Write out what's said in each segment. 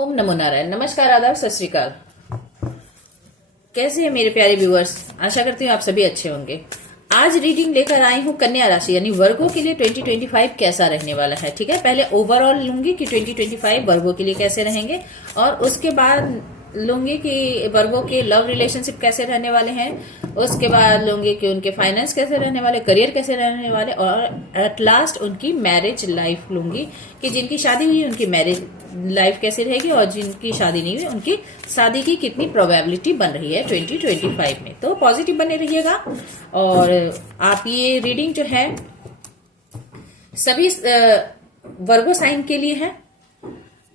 ओम नमो नारायण। नमस्कार, आदाब, सत श्री अकाल। कैसे हैं मेरे प्यारे व्यूअर्स? आशा करती हूँ आप सभी अच्छे होंगे। आज रीडिंग लेकर आई हूँ कन्या राशि यानी वर्गों के लिए 2025 कैसा रहने वाला है। ठीक है, पहले ओवरऑल लूंगी कि 2025 वर्गों के लिए कैसे रहेंगे, और उसके बाद लूंगी कि वर्गों के लव रिलेशनशिप कैसे रहने वाले हैं, उसके बाद लूंगी कि उनके फाइनेंस कैसे रहने वाले, करियर कैसे रहने वाले, और एट लास्ट उनकी मैरिज लाइफ लूंगी कि जिनकी शादी हुई उनकी मैरिज लाइफ कैसी रहेगी, और जिनकी शादी नहीं हुई उनकी शादी की कितनी प्रोबेबिलिटी बन रही है 2025 में। तो पॉजिटिव बने रहिएगा। और आप ये रीडिंग जो है सभी वर्गो साइन के लिए है,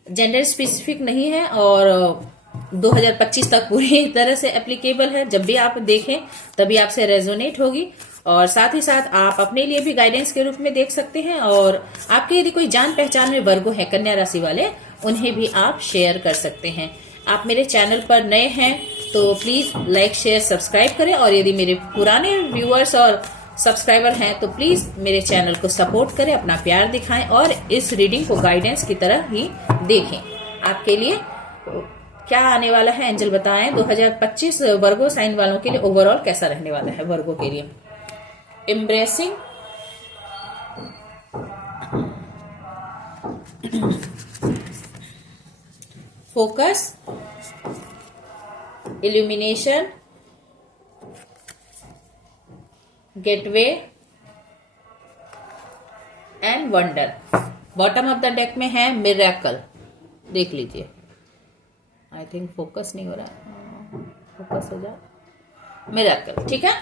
जेंडर स्पेसिफिक नहीं है, और 2025 तक पूरी तरह से एप्लीकेबल है। जब भी आप देखें तभी आपसे रेजोनेट होगी, और साथ ही साथ आप अपने लिए भी गाइडेंस के रूप में देख सकते हैं। और आपके यदि कोई जान पहचान में वर्गो है कन्या राशि वाले, उन्हें भी आप शेयर कर सकते हैं। आप मेरे चैनल पर नए हैं तो प्लीज लाइक शेयर सब्सक्राइब करें, और यदि मेरे पुराने व्यूअर्स और सब्सक्राइबर हैं तो प्लीज मेरे चैनल को सपोर्ट करें, अपना प्यार दिखाएं, और इस रीडिंग को गाइडेंस की तरह ही देखें। आपके लिए क्या आने वाला है एंजल बताएं। 2025 वर्गो साइन वालों के लिए ओवरऑल कैसा रहने वाला है वर्गो के लिए। Embracing, focus, illumination, gateway and wonder. Bottom of the deck में है मिरेकल। देख लीजिए, आई थिंक फोकस नहीं हो रहा, फोकस हो जाए, मिरेकल। ठीक है,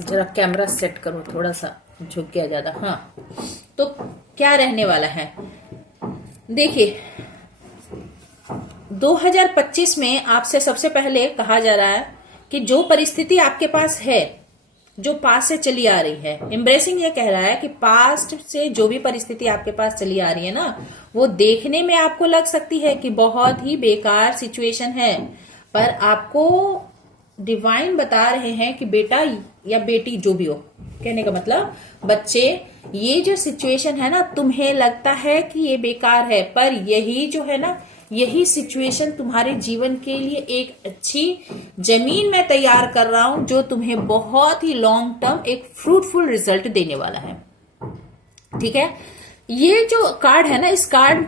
जरा कैमरा सेट करो, थोड़ा सा झुक गया ज्यादा। हाँ, तो क्या रहने वाला है देखिए, 2025 में आपसे सबसे पहले कहा जा रहा है कि जो परिस्थिति आपके पास है, जो पास्ट से चली आ रही है, एम्ब्रेसिंग ये कह रहा है कि पास्ट से जो भी परिस्थिति आपके पास चली आ रही है ना, वो देखने में आपको लग सकती है कि बहुत ही बेकार सिचुएशन है, पर आपको डिवाइन बता रहे हैं कि बेटा या बेटी जो भी हो, कहने का मतलब बच्चे, ये जो सिचुएशन है ना, तुम्हें लगता है कि ये बेकार है, पर यही जो है ना, यही सिचुएशन तुम्हारे जीवन के लिए एक अच्छी जमीन में तैयार कर रहा हूं, जो तुम्हें बहुत ही लॉन्ग टर्म एक फ्रूटफुल रिजल्ट देने वाला है। ठीक है, ये जो कार्ड है ना, इस कार्ड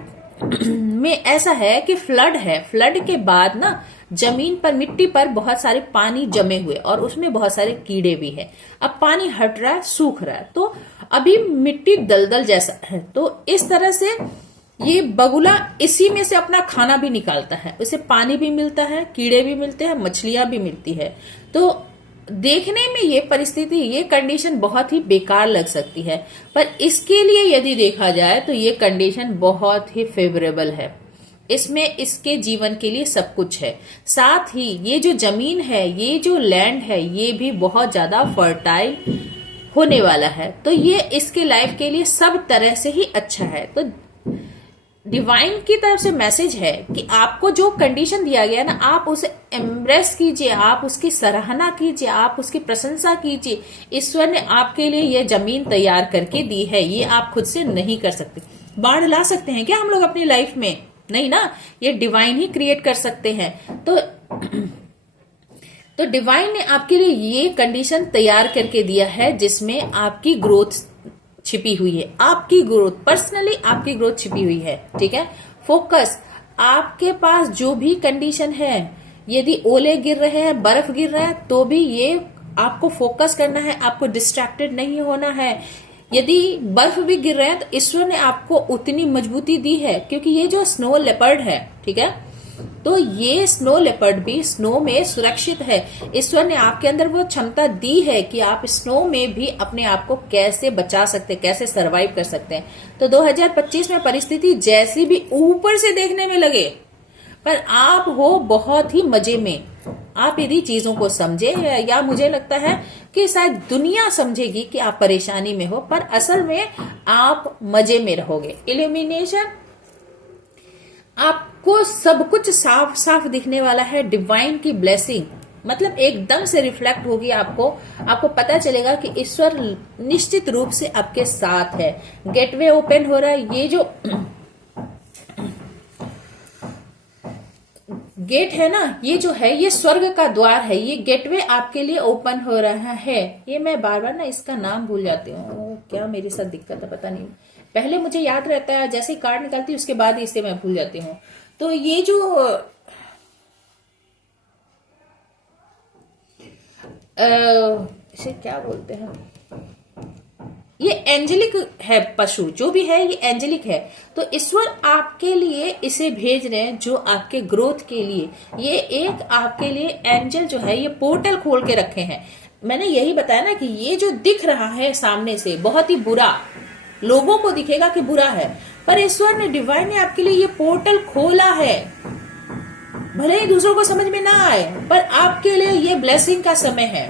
में ऐसा है कि फ्लड है, फ्लड के बाद ना जमीन पर, मिट्टी पर बहुत सारे पानी जमे हुए, और उसमें बहुत सारे कीड़े भी है। अब पानी हट रहा है, सूख रहा है, तो अभी मिट्टी दलदल जैसा है। तो इस तरह से ये बगुला इसी में से अपना खाना भी निकालता है, उसे पानी भी मिलता है, कीड़े भी मिलते हैं, मछलियां भी मिलती है। तो देखने में ये परिस्थिति, ये कंडीशन बहुत ही बेकार लग सकती है, पर इसके लिए यदि देखा जाए तो ये कंडीशन बहुत ही फेवरेबल है। इसमें इसके जीवन के लिए सब कुछ है। साथ ही ये जो जमीन है, ये जो लैंड है, ये भी बहुत ज्यादा फर्टाइल होने वाला है। तो ये इसके लाइफ के लिए सब तरह से ही अच्छा है। तो डिवाइन की तरफ से मैसेज है कि आपको जो कंडीशन दिया गया ना, आप उसे एम्ब्रेस कीजिए, आप उसकी सराहना कीजिए, आप उसकी प्रशंसा कीजिए। ईश्वर ने आपके लिए ये जमीन तैयार करके दी है, ये आप खुद से नहीं कर सकते। बाढ़ ला सकते हैं क्या हम लोग अपनी लाइफ में? नहीं ना, ये डिवाइन ही क्रिएट कर सकते हैं। तो डिवाइन ने आपके लिए ये कंडीशन तैयार करके दिया है, जिसमें आपकी ग्रोथ छिपी हुई है, आपकी ग्रोथ, पर्सनली आपकी ग्रोथ छिपी हुई है। ठीक है, फोकस, आपके पास जो भी कंडीशन है, यदि ओले गिर रहे हैं, बर्फ गिर रहा है, तो भी ये आपको फोकस करना है, आपको डिस्ट्रैक्टेड नहीं होना है। यदि बर्फ भी गिर रहे हैं तो ईश्वर ने आपको उतनी मजबूती दी है, क्योंकि ये जो स्नो लेपर्ड है, ठीक है, तो ये स्नो लेपर्ड भी स्नो में सुरक्षित है। ईश्वर ने आपके अंदर वो क्षमता दी है कि आप स्नो में भी अपने आप को कैसे बचा सकते हैं, कैसे सरवाइव कर सकते हैं। तो 2025 में परिस्थिति जैसी भी ऊपर से देखने में लगे, पर आप हो बहुत ही मजे में। आप यदि चीजों को समझे, या मुझे लगता है कि शायद दुनिया समझेगी कि आप परेशानी में हो, पर असल में आप मजे में रहोगे। इल्यूमिनेशन, आपको सब कुछ साफ साफ दिखने वाला है। डिवाइन की ब्लेसिंग मतलब एकदम से रिफ्लेक्ट होगी आपको पता चलेगा कि ईश्वर निश्चित रूप से आपके साथ है। गेटवे ओपन हो रहा है। ये जो गेट है ना, ये जो है ये स्वर्ग का द्वार है, ये गेटवे आपके लिए ओपन हो रहा है। ये मैं बार बार ना इसका नाम भूल जाती हूँ, क्या मेरे साथ दिक्कत है पता नहीं। पहले मुझे याद रहता है, जैसे ही कार्ड निकालती हूँ उसके बाद इसे मैं भूल जाती हूँ। तो ये जो इसे क्या बोलते हैं, ये एंजेलिक है पशु, जो भी है ये एंजेलिक है। तो ईश्वर आपके लिए इसे भेज रहे हैं, जो आपके ग्रोथ के लिए, ये एक आपके लिए एंजल जो है ये पोर्टल खोल के रखे हैं। मैंने यही बताया ना कि ये जो दिख रहा है सामने से बहुत ही बुरा, लोगों को दिखेगा कि बुरा है, पर ईश्वर ने, डिवाइन ने आपके लिए ये पोर्टल खोला है। भले ही दूसरों को समझ में ना आए, पर आपके लिए ये ब्लेसिंग का समय है।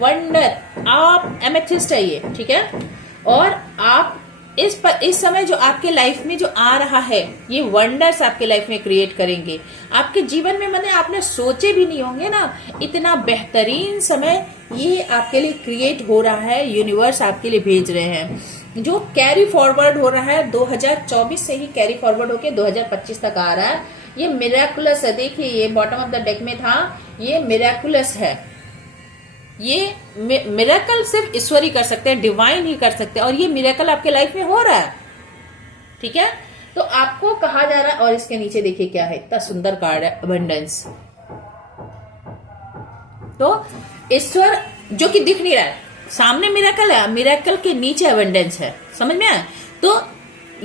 वंडर, आप एमेथिस्ट है ये, ठीक है। और आप इस समय जो आपके लाइफ में जो आ रहा है, ये वंडर्स आपके लाइफ में क्रिएट करेंगे आपके जीवन में। मैंने आपने सोचे भी नहीं होंगे ना, इतना बेहतरीन समय ये आपके लिए क्रिएट हो रहा है, यूनिवर्स आपके लिए भेज रहे हैं, जो कैरी फॉरवर्ड हो रहा है। 2024 से ही कैरी फॉरवर्ड होके 2025 तक आ रहा है। ये मिरेकुलस है, देखिए ये बॉटम ऑफ द डेक में था, ये मिरेकुलस है। ये मिरेकल सिर्फ ईश्वर ही कर सकते हैं, डिवाइन ही कर सकते हैं, और ये मिरेकल आपके लाइफ में हो रहा है, ठीक है। तो आपको कहा जा रहा है, और इसके नीचे देखिए क्या है, इतना सुंदर कार्ड है, अबंडेंस। तो ईश्वर जो कि दिख नहीं रहा है, सामने मिरेकल है, मिरेकल के नीचे अबंडेंस है, समझ में आया। तो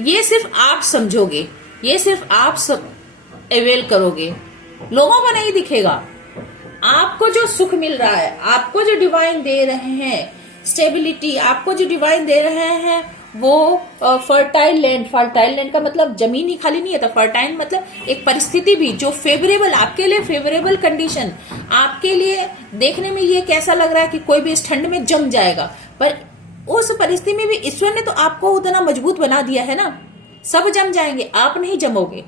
ये सिर्फ आप समझोगे, ये सिर्फ आप अवेल करोगे, लोगों को नहीं दिखेगा। आपको जो सुख मिल रहा है, आपको जो डिवाइन दे रहे हैं, स्टेबिलिटी आपको जो डिवाइन दे रहे हैं, वो फर्टाइल लैंड। फर्टाइल लैंड का मतलब जमीन ही खाली नहीं है, तो फर्टाइल मतलब एक परिस्थिति भी जो फेवरेबल, आपके लिए फेवरेबल कंडीशन। आपके लिए देखने में ये कैसा लग रहा है कि कोई भी इस ठंड में जम जाएगा, पर उस परिस्थिति में भी ईश्वर ने तो आपको उतना मजबूत बना दिया है ना। सब जम जाएंगे, आप नहीं जमोगे,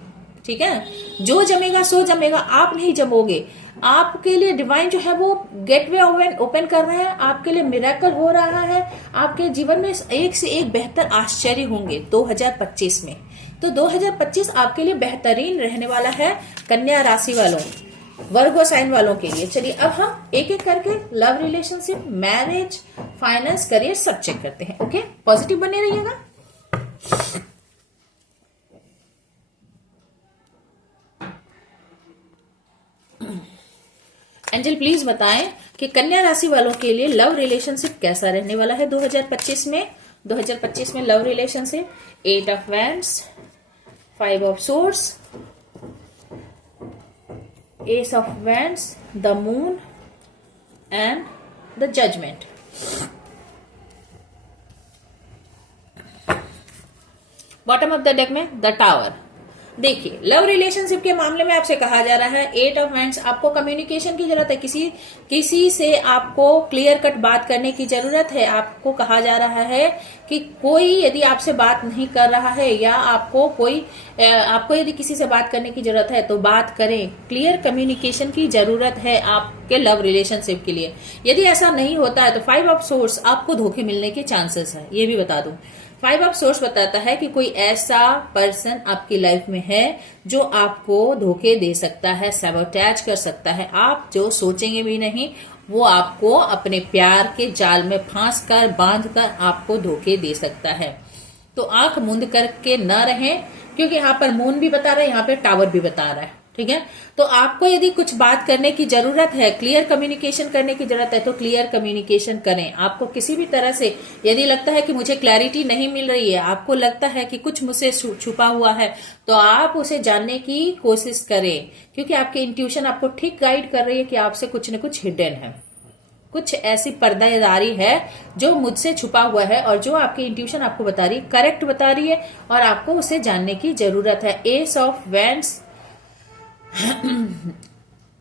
ठीक है। जो जमेगा सो जमेगा, आप नहीं जमोगे। आपके लिए डिवाइन जो है वो गेटवे ओपन कर रहा है, आपके लिए मिरेकल हो रहा है, आपके जीवन में एक से एक बेहतर आश्चर्य होंगे 2025 में। तो 2025 आपके लिए बेहतरीन रहने वाला है कन्या राशि वालों, वर्गो साइन वालों के लिए। चलिए अब हम एक एक करके love, relationship, marriage, finance, career सब चेक करते हैं। ओके, पॉजिटिव बने रहिएगा। एंजल प्लीज बताएं कि कन्या राशि वालों के लिए लव रिलेशनशिप कैसा रहने वाला है 2025 में। 2025 में love relationship, 8 of wands, 5 of swords, ace of wands, the moon and the judgement. Bottom of the deck में द टावर। देखिए लव रिलेशनशिप के मामले में आपसे कहा जा रहा है 8 ऑफ हैंड्स, आपको कम्युनिकेशन की जरूरत है, किसी से आपको क्लियर कट बात करने की जरूरत है। आपको कहा जा रहा है कि कोई यदि आपसे बात नहीं कर रहा है, या आपको यदि किसी से बात करने की जरूरत है तो बात करें। क्लियर कम्युनिकेशन की जरूरत है आपके लव रिलेशनशिप के लिए। यदि ऐसा नहीं होता है तो 5 ऑफ सोर्स, आपको धोखे मिलने के चांसेस है, ये भी बता दूं। 5 ऑफ सोर्स बताता है कि कोई ऐसा पर्सन आपकी लाइफ में है जो आपको धोखे दे सकता है, सैबोटैज कर सकता है। आप जो सोचेंगे भी नहीं, वो आपको अपने प्यार के जाल में फांस कर, बांध कर आपको धोखे दे सकता है। तो आंख मूंद करके न रहें, क्योंकि यहाँ पर मून भी बता रहा है, यहाँ पे टावर भी बता रहा है, ठीक है। तो आपको यदि कुछ बात करने की जरूरत है, क्लियर कम्युनिकेशन करने की जरूरत है, तो क्लियर कम्युनिकेशन करें। आपको किसी भी तरह से यदि लगता है कि मुझे क्लैरिटी नहीं मिल रही है, आपको लगता है कि कुछ मुझसे छुपा हुआ है, तो आप उसे जानने की कोशिश करें, क्योंकि आपकी इंट्यूशन आपको ठीक गाइड कर रही है कि आपसे कुछ न कुछ हिडन है, कुछ ऐसी पर्दादारी है जो मुझसे छुपा हुआ है, और जो आपकी इंट्यूशन आपको बता रही है, करेक्ट बता रही है, और आपको उसे जानने की जरूरत है। एस ऑफ वैंड्स,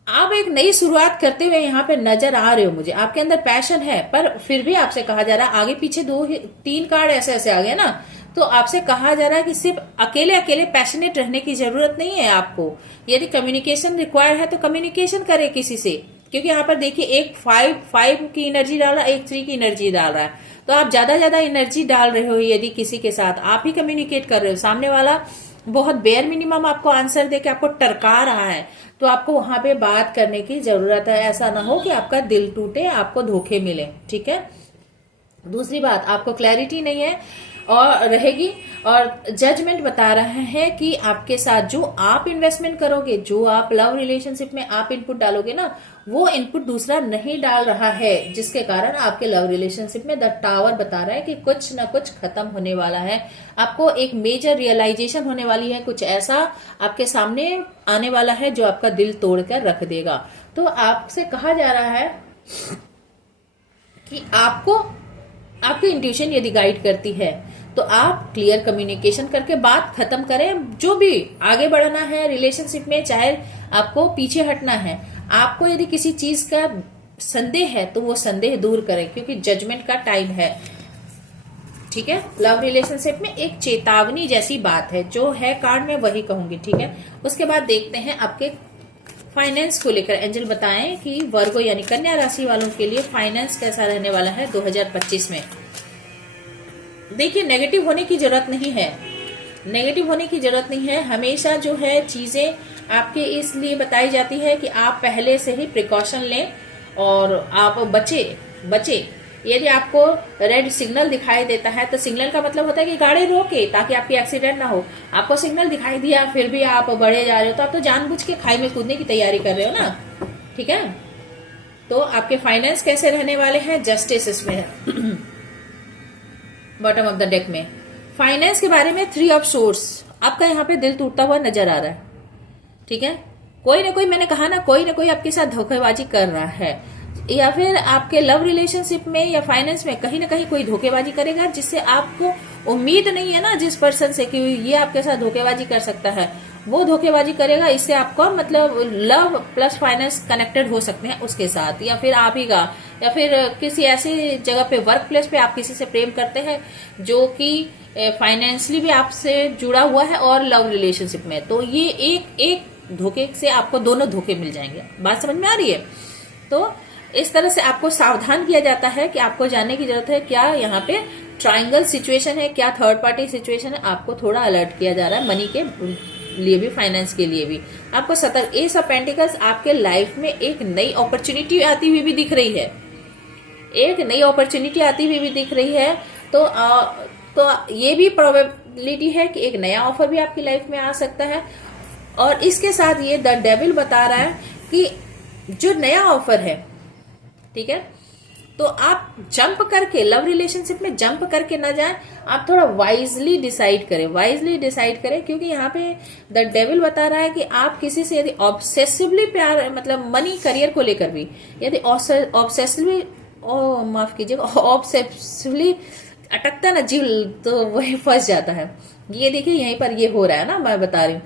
आप एक नई शुरुआत करते हुए यहाँ पे नजर आ रहे हो मुझे। आपके अंदर पैशन है, पर फिर भी आपसे कहा जा रहा है, आगे पीछे 2-3 कार्ड ऐसे ऐसे आ गए ना, तो आपसे कहा जा रहा है कि सिर्फ अकेले अकेले पैशनेट रहने की जरूरत नहीं है आपको। यदि कम्युनिकेशन रिक्वायर है तो कम्युनिकेशन करें किसी से, क्योंकि यहाँ पर देखिए एक 5 की एनर्जी डाल रहा है, एक 3 की एनर्जी डाल रहा है। तो आप ज्यादा एनर्जी डाल रहे हो यदि किसी के साथ, आप ही कम्युनिकेट कर रहे हो, सामने वाला बहुत बेयर मिनिमम आपको आंसर दे के आपको टरका रहा है, तो आपको वहां पे बात करने की जरूरत है। ऐसा ना हो कि आपका दिल टूटे, आपको धोखे मिले, ठीक है। दूसरी बात, आपको क्लैरिटी नहीं है और रहेगी, और जजमेंट बता रहा है कि आपके साथ जो आप इन्वेस्टमेंट करोगे, जो आप लव रिलेशनशिप में आप इनपुट डालोगे ना, वो इनपुट दूसरा नहीं डाल रहा है, जिसके कारण आपके लव रिलेशनशिप में द टावर बता रहा है कि कुछ ना कुछ खत्म होने वाला है। आपको एक मेजर रियलाइजेशन होने वाली है, कुछ ऐसा आपके सामने आने वाला है जो आपका दिल तोड़कर रख देगा। तो आपसे कहा जा रहा है कि आपकी इंट्यूशन यदि गाइड करती है तो आप क्लियर कम्युनिकेशन करके बात खत्म करें। जो भी आगे बढ़ना है रिलेशनशिप में, चाहे आपको पीछे हटना है, आपको यदि किसी चीज का संदेह है तो वो संदेह दूर करें, क्योंकि जजमेंट का टाइम है, ठीक है। लव रिलेशनशिप में एक चेतावनी जैसी बात है, जो है कार्ड में वही कहूंगी, ठीक है। उसके बाद देखते हैं आपके फाइनेंस को लेकर एंजल बताएं कि वर्गो यानी कन्या राशि वालों के लिए फाइनेंस कैसा रहने वाला है 2025 में। देखिए, नेगेटिव होने की जरूरत नहीं है, नेगेटिव होने की जरूरत नहीं है। हमेशा जो है चीजें आपके इसलिए बताई जाती है कि आप पहले से ही प्रिकॉशन लें और आप बचे। यदि आपको रेड सिग्नल दिखाई देता है तो सिग्नल का मतलब होता है कि गाड़ी रोके ताकि आपकी एक्सीडेंट ना हो। आपको सिग्नल दिखाई दिया फिर भी आप बढ़े जा रहे हो, तो आप तो जानबूझ के खाई में कूदने की तैयारी कर रहे हो ना, ठीक है। तो आपके फाइनेंस कैसे रहने वाले हैं, जस्टिस इसमें है बॉटम ऑफ द डेक में। फाइनेंस के बारे में 3 ऑफ सोर्स, आपका यहाँ पे दिल टूटता हुआ नजर आ रहा है, ठीक है। कोई ना कोई, मैंने कहा ना, कोई ना कोई आपके साथ धोखेबाजी कर रहा है, या फिर आपके लव रिलेशनशिप में या फाइनेंस में कहीं ना कहीं कोई धोखेबाजी करेगा, जिससे आपको उम्मीद नहीं है ना जिस पर्सन से कि ये आपके साथ धोखेबाजी कर सकता है, वो धोखेबाजी करेगा। इससे आपको मतलब लव प्लस फाइनेंस कनेक्टेड हो सकते हैं उसके साथ, या फिर आप ही का, या फिर किसी ऐसी जगह पे, वर्क प्लेस पे आप किसी से प्रेम करते हैं जो कि फाइनेंशियली भी आपसे जुड़ा हुआ है और लव रिलेशनशिप में, तो ये एक धोखे से आपको दोनों धोखे मिल जाएंगे। बात समझ में आ रही है? तो इस तरह से आपको सावधान किया जाता है कि आपको जानने की जरूरत है क्या यहाँ पे ट्रायंगल सिचुएशन है, क्या थर्ड पार्टी सिचुएशन है। आपको थोड़ा अलर्ट किया जा रहा है, मनी के लिए भी, फाइनेंस के लिए भी आपको सतर्क। एस ऑफ पेंटिकल्स आपके लाइफ में एक नई अपॉर्चुनिटी आती हुई भी दिख रही है, एक नई अपॉर्चुनिटी आती हुई भी दिख रही है। तो ये भी प्रोबेबिलिटी है कि एक नया ऑफर भी आपकी लाइफ में आ सकता है। और इसके साथ ये द डेविल बता रहा है कि जो नया ऑफर है, ठीक है, तो आप जंप करके, लव रिलेशनशिप में जंप करके ना जाएं, आप थोड़ा वाइजली डिसाइड करें, क्योंकि यहाँ पे द डेविल बता रहा है कि आप किसी से यदि ऑब्सेसिवली प्यार, मतलब मनी करियर को लेकर भी यदि ऑब्सेसिवली, माफ कीजिएगा, ऑब्सेसिवली अटकता ना जीव, तो वही फंस जाता है। ये देखिए यहीं पर ये हो रहा है ना, मैं बता रही हूँ।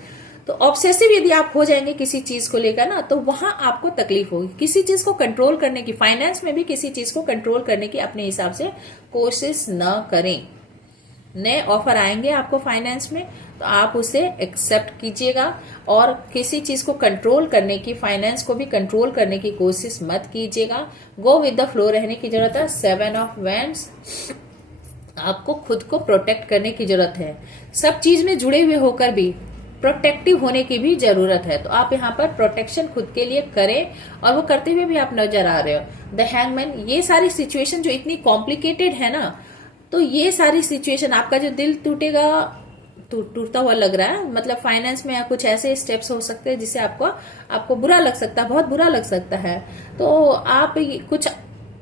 तो ऑब्सेसिव यदि आप हो जाएंगे किसी चीज को लेकर ना, तो वहां आपको तकलीफ होगी। किसी चीज को कंट्रोल करने की, फाइनेंस में भी किसी चीज को कंट्रोल करने की अपने हिसाब से कोशिश न करें। नए ऑफर आएंगे आपको फाइनेंस में, तो आप उसे एक्सेप्ट कीजिएगा, और किसी चीज को कंट्रोल करने की, फाइनेंस को भी कंट्रोल करने की कोशिश मत कीजिएगा। गो विद द फ्लो रहने की जरूरत है। 7 ऑफ वैंड्स, आपको खुद को प्रोटेक्ट करने की जरूरत है। सब चीज में जुड़े हुए होकर भी प्रोटेक्टिव होने की भी जरूरत है, तो आप यहाँ पर प्रोटेक्शन खुद के लिए करें, और वो करते हुए भी आप नजर आ रहे हो। द हैंगमैन, ये सारी सिचुएशन जो इतनी कॉम्प्लिकेटेड है ना, तो ये सारी सिचुएशन, आपका जो दिल टूटता हुआ लग रहा है, मतलब फाइनेंस में कुछ ऐसे स्टेप्स हो सकते हैं जिससे आपको बुरा लग सकता है, बहुत बुरा लग सकता है। तो आप कुछ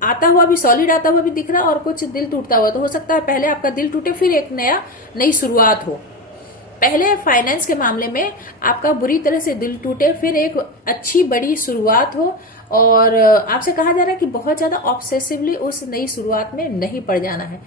आता हुआ भी, सॉलिड आता हुआ भी दिख रहा है, और कुछ दिल टूटता हुआ, तो हो सकता है पहले आपका दिल टूटे फिर एक नई शुरुआत हो। पहले फाइनेंस के मामले में आपका बुरी तरह से दिल टूटे, फिर एक अच्छी बड़ी शुरुआत हो। और आपसे कहा जा रहा है कि बहुत ज्यादा ऑब्सेसिवली उस नई शुरुआत में नहीं पड़ जाना है,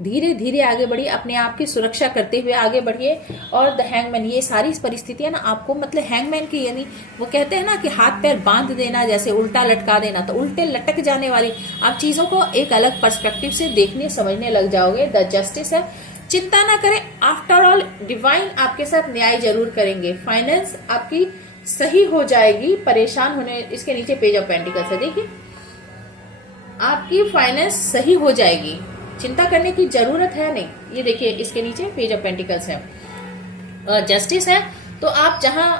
धीरे धीरे आगे बढ़िए, अपने आप की सुरक्षा करते हुए आगे बढ़िए। और द हैंगमैन, ये सारी परिस्थितियां ना आपको, मतलब हैंगमैन की, यानी वो कहते हैं ना कि हाथ पैर बांध देना, जैसे उल्टा लटका देना, तो उल्टे लटक जाने वाली आप चीजों को एक अलग पर्सपेक्टिव से देखने समझने लग जाओगे। द जस्टिस है, चिंता ना करें, आफ्टर ऑल डिवाइन आपके साथ न्याय जरूर करेंगे। फाइनेंस आपकी सही हो जाएगी, परेशान होने, इसके नीचे पेज ऑफ पेंटिकल्स है, देखिए आपकी फाइनेंस सही हो जाएगी, चिंता करने की जरूरत है नहीं। ये देखिए इसके नीचे पेज ऑफ पेंटिकल्स है। जस्टिस है, तो आप जहां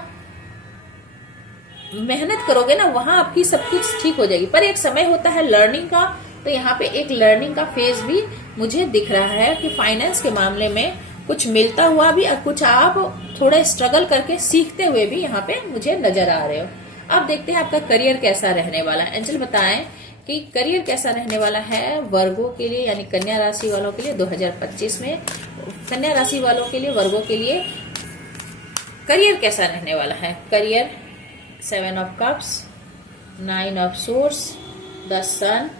मेहनत करोगे ना वहां आपकी सब कुछ ठीक हो जाएगी। पर एक समय होता है लर्निंग का, तो यहाँ पे एक लर्निंग का फेज भी मुझे दिख रहा है कि फाइनेंस के मामले में कुछ मिलता हुआ भी और कुछ आप थोड़ा स्ट्रगल करके सीखते हुए भी यहाँ पे मुझे नजर आ रहे हो। अब देखते हैं आपका करियर कैसा रहने वाला है। एंजल बताएं कि करियर कैसा रहने वाला है वर्गों के लिए, यानी कन्या राशि वालों के लिए 2025 में। कन्या राशि वालों के लिए, वर्गों के लिए करियर कैसा रहने वाला है। Career 7 of cups, 9 of swords, the sun,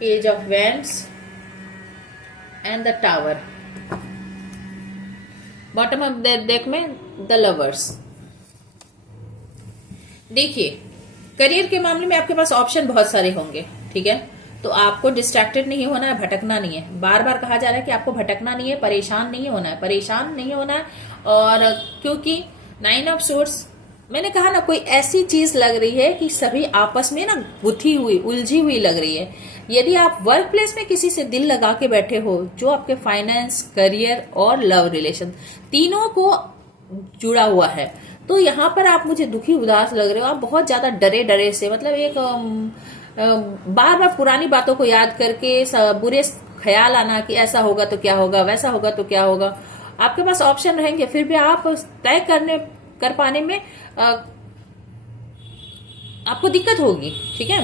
page of wands and the tower. Bottom of the deck में द लवर्स। देखिए करियर के मामले में आपके पास ऑप्शन बहुत सारे होंगे, ठीक है, तो आपको डिस्ट्रैक्टेड नहीं होना है, भटकना नहीं है। बार बार कहा जा रहा है कि आपको भटकना नहीं है, परेशान नहीं होना है, परेशान नहीं होना है। और क्योंकि 9 ऑफ सोर्स, मैंने कहा ना, कोई ऐसी चीज लग रही है कि सभी आपस में ना गुथी हुई, उलझी हुई लग रही है। यदि आप वर्क प्लेस में किसी से दिल लगा के बैठे हो, जो आपके फाइनेंस, करियर और लव रिलेशन तीनों को जुड़ा हुआ है, तो यहाँ पर आप मुझे दुखी उदास लग रहे हो। आप बहुत ज्यादा डरे डरे से, मतलब एक बार बार पुरानी बातों को याद करके बुरे ख्याल आना कि ऐसा होगा तो क्या होगा, वैसा होगा तो क्या होगा। आपके पास ऑप्शन रहेंगे, फिर भी आप तय कर पाने में आपको दिक्कत होगी, ठीक है।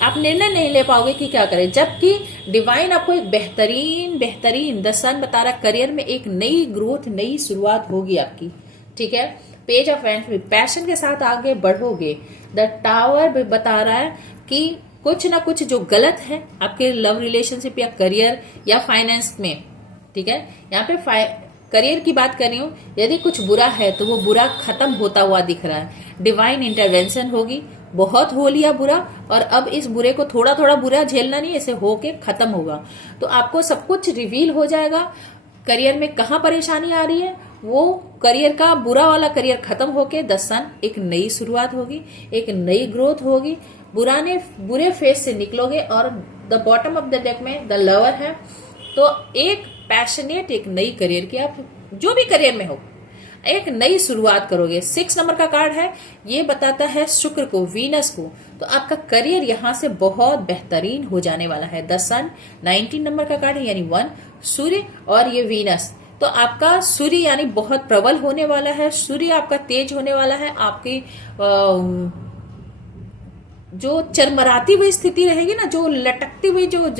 आप निर्णय नहीं ले पाओगे कि क्या करें, जबकि डिवाइन आपको एक बेहतरीन द सन बता रहा है, करियर में एक नई ग्रोथ, नई शुरुआत होगी आपकी, ठीक है। पेज ऑफ वेंड्स में पैशन के साथ आगे बढ़ोगे। द टावर भी बता रहा है कि कुछ ना कुछ जो गलत है आपके लव रिलेशनशिप या करियर या फाइनेंस में, ठीक है, यहाँ पे करियर की बात कर रही हूँ। यदि कुछ बुरा है तो वो बुरा खत्म होता हुआ दिख रहा है। डिवाइन इंटरवेंशन होगी, बहुत हो लिया बुरा और अब इस बुरे को थोड़ा थोड़ा बुरा झेलना नहीं, ऐसे होके खत्म होगा। तो आपको सब कुछ रिवील हो जाएगा। करियर में कहाँ परेशानी आ रही है, वो करियर का बुरा वाला करियर खत्म होके द सन, एक नई शुरुआत होगी, एक नई ग्रोथ होगी। बुरे फेज से निकलोगे। और the bottom of the deck में द लवर है, तो एक पैशनेट, एक नई करियर की, आप जो भी करियर में हो एक नई शुरुआत करोगे। 6 नंबर का कार्ड है, ये बताता है शुक्र को, वीनस को, तो आपका करियर यहां से बहुत बेहतरीन हो जाने वाला है। द सन 19 नंबर का कार्ड है, यानी 1 सूर्य और ये वीनस, तो आपका सूर्य यानी बहुत प्रबल होने वाला है। सूर्य आपका तेज होने वाला है। आपकी जो चरमराती हुई स्थिति रहेगी ना, जो लटकती हुई जो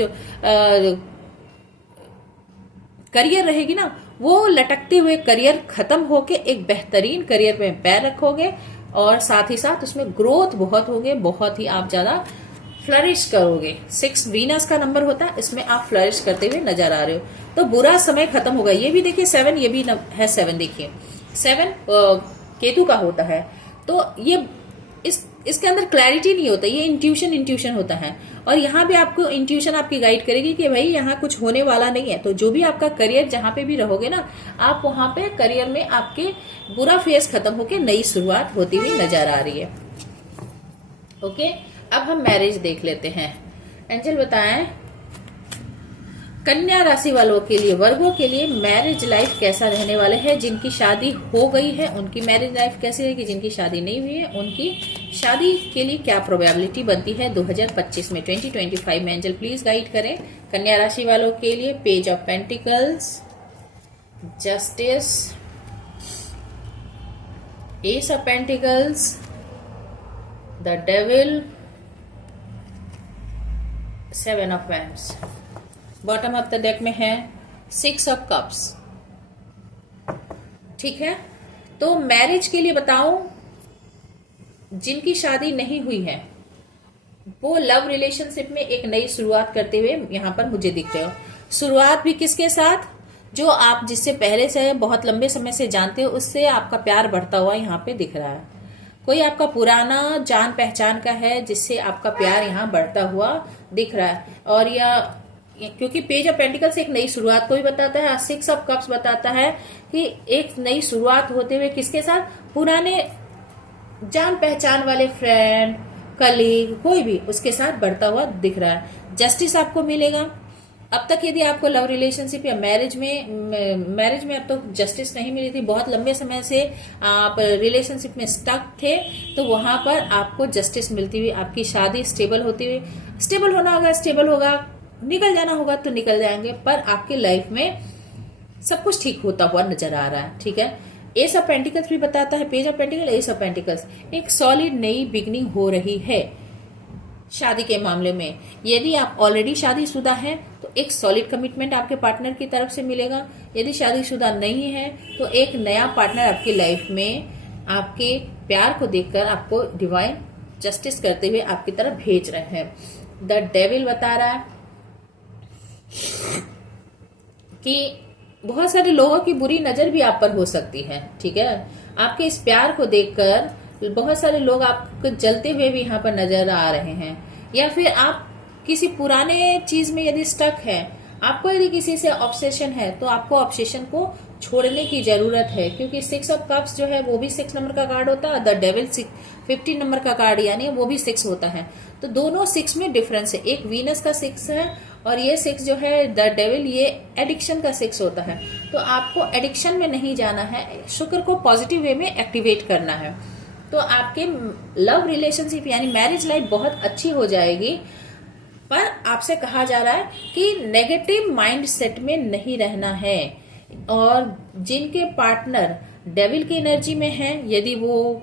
करियर रहेगी ना, वो लटकते हुए करियर खत्म होके एक बेहतरीन करियर में पैर रखोगे और साथ ही साथ उसमें ग्रोथ बहुत होगे, बहुत ही आप ज्यादा फ्लरिश करोगे। 6 वीनस का नंबर होता है, इसमें आप फ्लरिश करते हुए नजर आ रहे हो, तो बुरा समय खत्म होगा। ये भी देखिए 7, ये भी है 7, देखिए 7 केतु का होता है, तो ये इसके अंदर क्लैरिटी नहीं होता, ये इंट्यूशन होता है। और यहाँ भी आपको इंट्यूशन आपकी गाइड करेगी कि भाई यहाँ कुछ होने वाला नहीं है। तो जो भी आपका करियर, जहां पे भी रहोगे ना, आप वहां पे करियर में आपके बुरा फेज खत्म होके नई शुरुआत होती हुई नजर आ रही है। ओके, अब हम मैरिज देख लेते हैं। एंजल बताएं कन्या राशि वालों के लिए, वर्गों के लिए मैरिज लाइफ कैसा रहने वाले है। जिनकी शादी हो गई है उनकी मैरिज लाइफ कैसी रहेगी, जिनकी शादी नहीं हुई है उनकी शादी के लिए क्या प्रोबेबिलिटी बनती है 2025 में, 2025 में। एंजल प्लीज गाइड करें कन्या राशि वालों के लिए। Page of pentacles, justice, S of pentacles, the devil, 7 of wands. Bottom of the deck में है 6 ऑफ कप्स, ठीक है। तो मैरिज के लिए बताऊं, जिनकी शादी नहीं हुई है वो लव रिलेशनशिप में एक नई शुरुआत करते हुए यहां पर मुझे दिख रहे हो। शुरुआत भी किसके साथ, जो आप जिससे पहले से बहुत लंबे समय से जानते हो, उससे आपका प्यार बढ़ता हुआ यहाँ पे दिख रहा है। कोई आपका पुराना जान पहचान का है जिससे आपका प्यार यहाँ बढ़ता हुआ दिख रहा है। और या क्योंकि पेज ऑफ पेंटिकल्स एक नई शुरुआत को भी बताता है, 6 ऑफ कप्स बताता है कि एक नई शुरुआत होते हुए किसके साथ, पुराने जान पहचान वाले फ्रेंड, कलीग, कोई भी उसके साथ बढ़ता हुआ दिख रहा है। जस्टिस आपको मिलेगा, अब तक यदि आपको लव रिलेशनशिप या मैरिज में अब तक जस्टिस नहीं मिली थी, बहुत लंबे समय से आप रिलेशनशिप में स्टक थे, तो वहां पर आपको जस्टिस मिलती हुई, आपकी शादी स्टेबल होती हुई, स्टेबल होना होगा, स्टेबल होगा, निकल जाना होगा तो निकल जाएंगे, पर आपकी लाइफ में सब कुछ ठीक होता हुआ नजर आ रहा है। ठीक है, एस ऑफ पेंटिकल्स भी बताता है, page of pentacle, S of pentacles, एक सॉलिड नई बिगनिंग हो रही है शादी के मामले में। यदि आप ऑलरेडी शादीशुदा हैं तो एक सॉलिड कमिटमेंट आपके पार्टनर की तरफ से मिलेगा। यदि शादीशुदा नहीं है तो एक नया पार्टनर आपकी लाइफ में आपके प्यार को देखकर आपको डिवाइन जस्टिस करते हुए आपकी तरफ भेज रहे हैं। द डेविल बता रहा है कि बहुत सारे लोगों की बुरी नजर भी आप पर हो सकती है। ठीक है, आपके इस प्यार को देखकर बहुत सारे लोग आपको जलते हुए भी यहाँ पर नजर आ रहे हैं, या फिर आप किसी पुराने चीज में यदि स्टक है, आपको यदि किसी से ऑब्सेशन है, तो आपको ऑब्सेशन को छोड़ने की जरूरत है, क्योंकि 6 ऑफ कप्स जो है वो भी 6 नंबर का कार्ड होता है, द डेविल 15 नंबर का कार्ड, यानी वो भी 6 होता है। तो दोनों 6 में डिफरेंस है, एक वीनस का 6 है और ये 6 जो है द डेविल, ये एडिक्शन का 6 होता है। तो आपको एडिक्शन में नहीं जाना है, शुक्र को पॉजिटिव वे में एक्टिवेट करना है, तो आपके लव रिलेशनशिप यानी मैरिज लाइफ बहुत अच्छी हो जाएगी। पर आपसे कहा जा रहा है कि नेगेटिव माइंड सेट में नहीं रहना है, और जिनके पार्टनर डेविल की एनर्जी में हैं, यदि वो,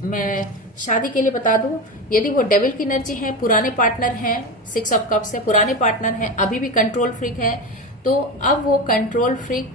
मैं शादी के लिए बता दूं, यदि वो डेविल की एनर्जी है, पुराने पार्टनर हैं, 6 ऑफ कप्स से पुराने पार्टनर हैं, अभी भी कंट्रोल फ्रीक है, तो अब वो कंट्रोल फ्रीक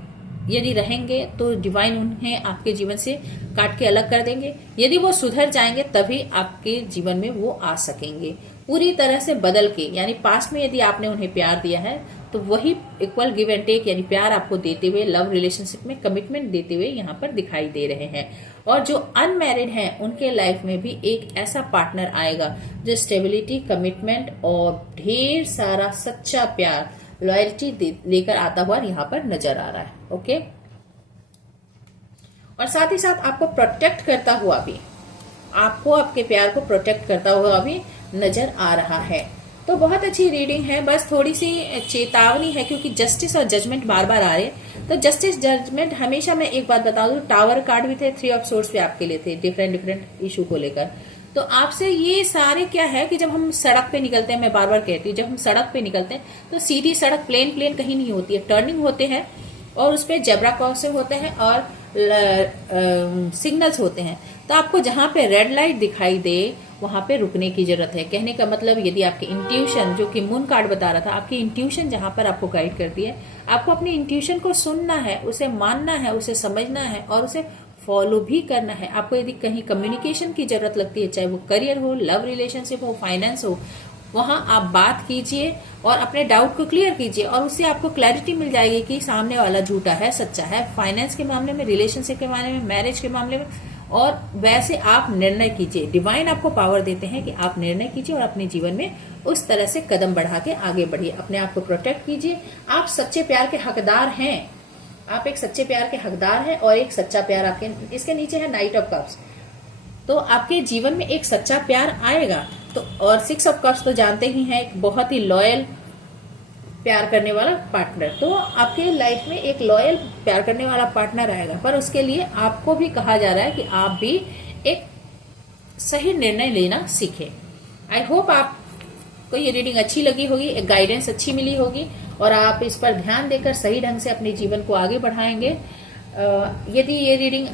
यदि रहेंगे तो डिवाइन उन्हें आपके जीवन से काट के अलग कर देंगे। यदि वो सुधर जाएंगे तभी आपके जीवन में वो आ सकेंगे, पूरी तरह से बदल के। यानी पास्ट में यदि आपने उन्हें प्यार दिया है तो वही इक्वल गिव एंड टेक, यानी प्यार आपको देते हुए, लव रिलेशनशिप में कमिटमेंट देते हुए यहाँ पर दिखाई दे रहे हैं। और जो अनमैरिड हैं उनके लाइफ में भी एक ऐसा पार्टनर आएगा जो स्टेबिलिटी, कमिटमेंट और ढेर सारा सच्चा प्यार, लॉयल्टी लेकर आता हुआ यहाँ पर नजर आ रहा है। ओके, और साथ ही साथ आपको प्रोटेक्ट करता हुआ भी, आपको आपके प्यार को प्रोटेक्ट करता हुआ भी नजर आ रहा है। तो बहुत अच्छी रीडिंग है, बस थोड़ी सी चेतावनी है क्योंकि जस्टिस और जजमेंट बार बार आ रहे हैं। तो जस्टिस जजमेंट हमेशा, मैं एक बात बता दूं, टावर कार्ड भी थे, 3 ऑफ सोर्ड्स भी आपके लिए थे, डिफरेंट इशू को लेकर। तो आपसे ये सारे क्या है कि जब हम सड़क पे निकलते हैं, मैं बार बार कहती हूँ, जब हम सड़क पे निकलते हैं तो सीधी सड़क प्लेन कहीं नहीं होती है, टर्निंग होते हैं और उस पर जेब्रा क्रॉसिंग होते हैं और सिग्नल्स होते हैं। तो आपको जहां पे रेड लाइट दिखाई दे वहां पे रुकने की जरूरत है। कहने का मतलब, यदि आपकी इंट्यूशन, जो कि मून कार्ड बता रहा था, आपकी इंट्यूशन जहां पर आपको गाइड करती है, आपको अपनी इंट्यूशन को सुनना है, उसे मानना है, उसे समझना है और उसे फॉलो भी करना है। आपको यदि कहीं कम्युनिकेशन की जरूरत लगती है, चाहे वो करियर हो, लव रिलेशनशिप हो, फाइनेंस हो, वहां आप बात कीजिए और अपने डाउट को क्लियर कीजिए और उससे आपको क्लैरिटी मिल जाएगी कि सामने वाला झूठा है, सच्चा है, फाइनेंस के मामले में, रिलेशनशिप के मामले में, मैरिज के मामले में। और वैसे आप निर्णय कीजिए, डिवाइन आपको पावर देते हैं कि आप निर्णय कीजिए और अपने जीवन में उस तरह से कदम बढ़ा के आगे बढ़िए, अपने आप को प्रोटेक्ट कीजिए। आप सच्चे प्यार के हकदार हैं, आप एक सच्चे प्यार के हकदार हैं और एक सच्चा प्यार आपके, इसके नीचे है नाइट ऑफ कप्स, तो आपके जीवन में एक सच्चा प्यार आएगा। तो और 6 ऑफ कप्स तो जानते ही हैं, एक बहुत ही लॉयल प्यार करने वाला पार्टनर। तो आपके लाइफ में एक लॉयल प्यार करने वाला पार्टनर आएगा, पर उसके लिए आपको भी कहा जा रहा है कि आप भी एक सही निर्णय लेना सीखें। आई होप आपको ये रीडिंग अच्छी लगी होगी, एक गाइडेंस अच्छी मिली होगी और आप इस पर ध्यान देकर सही ढंग से अपने जीवन को आगे बढ़ाएंगे। यदि ये रीडिंग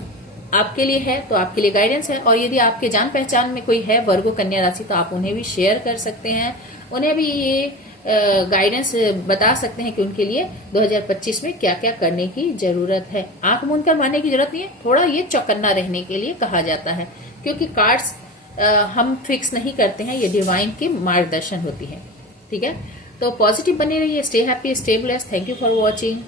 आपके लिए है तो आपके लिए गाइडेंस है, और यदि आपके जान पहचान में कोई है वर्गो कन्या राशि तो आप उन्हें भी शेयर कर सकते हैं, उन्हें भी ये गाइडेंस बता सकते हैं कि उनके लिए 2025 में क्या क्या करने की जरूरत है। आंख मूंद कर मानने की जरूरत नहीं है, थोड़ा ये चौकन्ना रहने के लिए कहा जाता है, क्योंकि कार्ड्स हम फिक्स नहीं करते हैं, ये डिवाइन की मार्गदर्शन होती है। ठीक है, तो पॉजिटिव बने रहिए, stay happy, stay blessed. Thank you for watching.